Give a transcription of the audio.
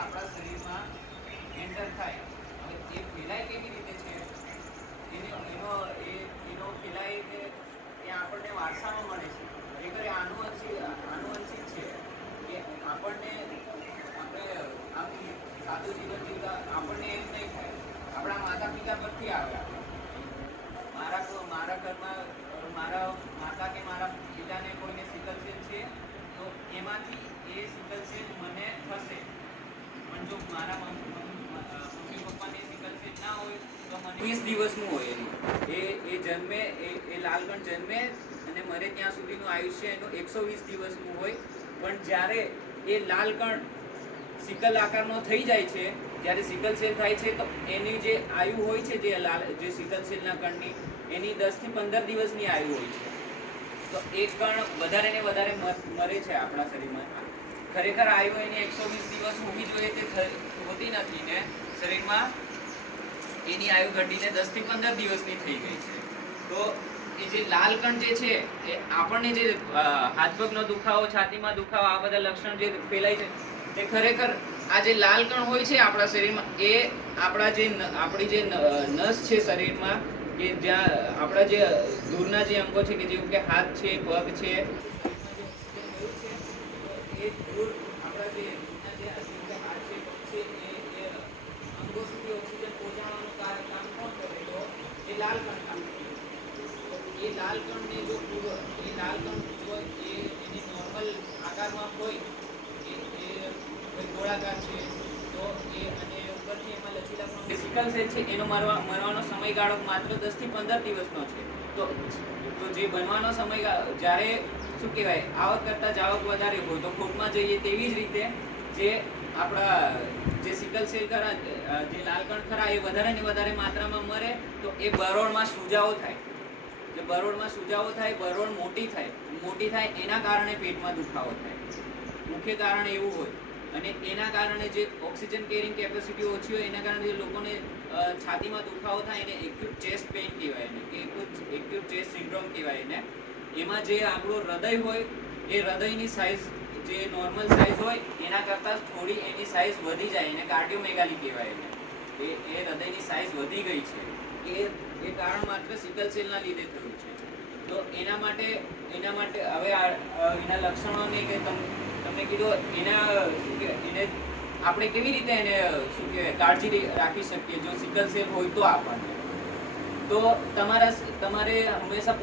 આપણા શરીરમાં એન્ટર થાય. હવે એ ફેલાય કેવી રીતે છે, એનો ફેલાય કે એ આપણને વારસામાં મળે છે. ખરેખર આનુવંશિક છે કે આપણે આમ સાદું જીવન જીવતા આપણને એમ નહીં થાય. આપણા માતા પિતા પરથી આવ્યા. મારા ઘરમાં મારા માતા કે મારા પિતાને કોઈને સિકલ સેલ છે તો એમાંથી એ સિકલ સેલ મને થશે. પણ જો મારા મમ્મી પપ્પાને સિકલ સેલ ના હોય તો મને 20 દિવસનું હોય એ જન્મે એ લાલકણ જન્મે અને મરે ત્યાં સુધીનું આયુષ્ય એનું 120 દિવસનું હોય. પણ જ્યારે એ લાલકણ સિકલ આકારનો થઈ જાય છે, જ્યારે સિકલ સેલ થાય છે તો એની જે આયુ હોય છે જે સિકલ સેલના કણની એની 10 થી 15 દિવસની આયુ હોય છે. તો એ કણ વધારે ને વધારે મરે છે આપણા શરીરમાં. ખરેખર આયુ એની 120 દિવસ હોવી જોઈએ તે હોતી નથી ને શરીરમાં એની આયુ ઘટીને 10 થી 15 દિવસની થઈ ગઈ છે. તો એ જે લાલ કણ જે છે એ આપણને જે હાથ પગનો દુખાવો, છાતીમાં દુખાવો, આ બધા લક્ષણ જે ફેલાય છે તે ખરેખર આ જે લાલ કણ હોય છે આપણા શરીરમાં એ આપણી જે નસ છે શરીરમાં કે જ્યાં આપણા જે દૂરના જે અંગો છે કે જેવું કે હાથ છે, પગ છે, એ દૂર આપણા જે હાથ છે, પગ છે એ અંગો સુધી ઓક્સિજન પહોંચાડવાનું કામ કોણ કરે તો એ લાલ કણ કામ કરે. એ લાલ કણને જો એની નોર્મલ આકારમાં હોય એ ગોળાકાર છે તો એ અને ઉપરથી એમાં લચીલાપણું સિકલ સેલ છે એનો મરવાનો સમયગાળો માત્ર 10 થી 15 દિવસનો છે. તો જે બનવાનો સમયગાળો જ્યારે શું કહેવાય આવક કરતાં જાવક વધારે હોય તો ખોટમાં જઈએ. તેવી જ રીતે જે આપણા જે સિકલ સેલ ખરા જે લાલકણ ખરા એ વધારે ને વધારે માત્રામાં મરે તો એ બરોળમાં સૂજાઓ થાય. જે બરોળમાં સૂજાઓ થાય, બરોળ મોટી થાય એના કારણે પેટમાં દુખાવો થાય. મુખ્ય કારણ એવું હોય. અને એના કારણે જે ઓક્સિજન કેરિંગ કેપેસિટી ઓછી હોય એના કારણે જે લોકોને છાતીમાં દુખાવો થાય એને એક્યુટ ચેસ્ટ પેઇન કહેવાય ને કે એક્યુટ ચેસ્ટ સિન્ડ્રોમ કહેવાય ને. એમાં જે આપણું હૃદય હોય એ હૃદયની સાઇઝ જે નોર્મલ સાઇઝ હોય એના કરતાં થોડી એની સાઇઝ વધી જાય એને કાર્ડિયોમેગાલી કહેવાય ને. એ હૃદયની સાઇઝ વધી ગઈ છે એ કારણ માત્ર સિકલ સેલના લીધે થયું છે. તો એના માટે હવે એના લક્ષણોને કે તમને કીધું એને આપણે કેવી રીતે એને શું કહેવાય કાળજી રાખી શકીએ જો સિકલ સેલ હોય તો આપણને તો તમારે હંમેશા